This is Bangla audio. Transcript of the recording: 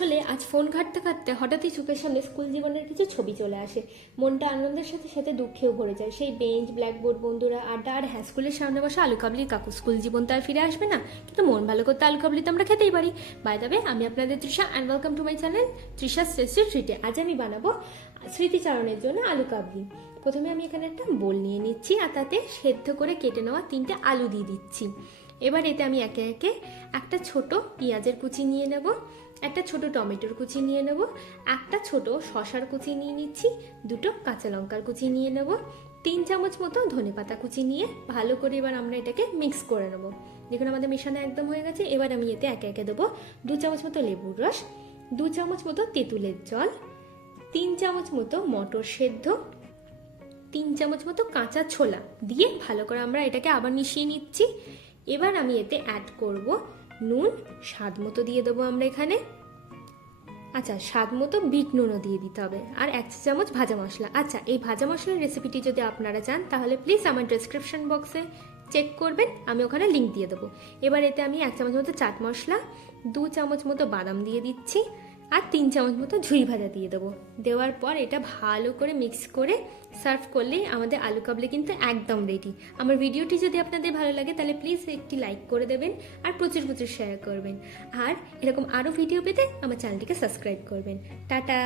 আসলে আজ ফোন ঘাঁটতে ঘাঁটতে হঠাৎই চোখের সামনে স্কুল জীবনের কিছু ছবি চলে আসে। মনটা আনন্দের সাথে সাথে দুঃখেও ভরে যায়। সেই বেঞ্চ, ব্ল্যাকবোর্ড, বন্ধুরা, আড্ডা আর হ্যাঁ স্কুলের সামনে বসা আলু কাবলির কাকু। স্কুল জীবন তো আর ফিরে আসবে না, কিন্তু মন ভালো করতে আলু কাবলি তো আমরা খেতেই পারি। বাই দ্য ওয়ে, আমি আপনাদের Trisha and welcome to my channel Trisha Shreshthi ট্রিটে। আজ আমি বানাবো স্মৃতিচারণের জন্য আলু কাবলি। প্রথমে আমি এখানে একটা বোল নিয়ে নিচ্ছি আর তাতে সেদ্ধ করে কেটে নেওয়া 3টে আলু দিয়ে দিচ্ছি। এবার এতে আমি একে একে একটা ছোট পেঁয়াজের কুচি নিয়ে নেব, একটা ছোট টমেটোর কুচি নিয়ে নেব, একটা ছোট শশার কুচি নিয়ে নিচ্ছি, 2টো কাঁচা লঙ্কার কুচি নিয়ে নেব, 3 চামচ মতো ধনেপাতা কুচি নিয়ে ভালো করে এবার আমরা এটাকে মিক্স করে নেব। দেখুন আমাদের মেশানো একদম হয়ে গেছে। এবার আমি এতে একে একে দেবো 2 চামচ মতো লেবুর রস, 2 চামচ মতো তেঁতুলের জল, 3 চামচ মতো মটর সেদ্ধ, 3 চামচ মতো কাঁচা ছোলা দিয়ে ভালো করে আমরা এটাকে আবার মিশিয়ে নিচ্ছি। এবার আমি এতে অ্যাড করব নুন, স্বাদ মতো দিয়ে দেবো আমরা এখানে। আচ্ছা, স্বাদ মতো বিট নুনও দিয়ে দিতে হবে, আর 1 চা চামচ ভাজা মশলা। আচ্ছা, এই ভাজা মশলার রেসিপিটি যদি আপনারা চান তাহলে প্লিজ আমার ডেসক্রিপশন বক্সে চেক করবেন, আমি ওখানে লিঙ্ক দিয়ে দেবো। এবার এতে আমি 1 চামচ মতো চাট মশলা, 2 চামচ মতো বাদাম দিয়ে দিচ্ছি, আর 3 চামচ মতো ঝুরি ভাজা দিয়ে দেবো। দেওয়ার পর এটা ভালো করে মিক্স করে সার্ভ করলেই আমাদের আলু কাবলি কিন্তু একদম রেডি। আমার ভিডিওটি যদি আপনাদের ভালো লাগে তাহলে প্লিজ একটি লাইক করে দেবেন আর প্রচুর প্রচুর শেয়ার করবেন। আর এরকম আরও ভিডিও পেতে আমার চ্যানেলটিকে সাবস্ক্রাইব করবেন। টাটা।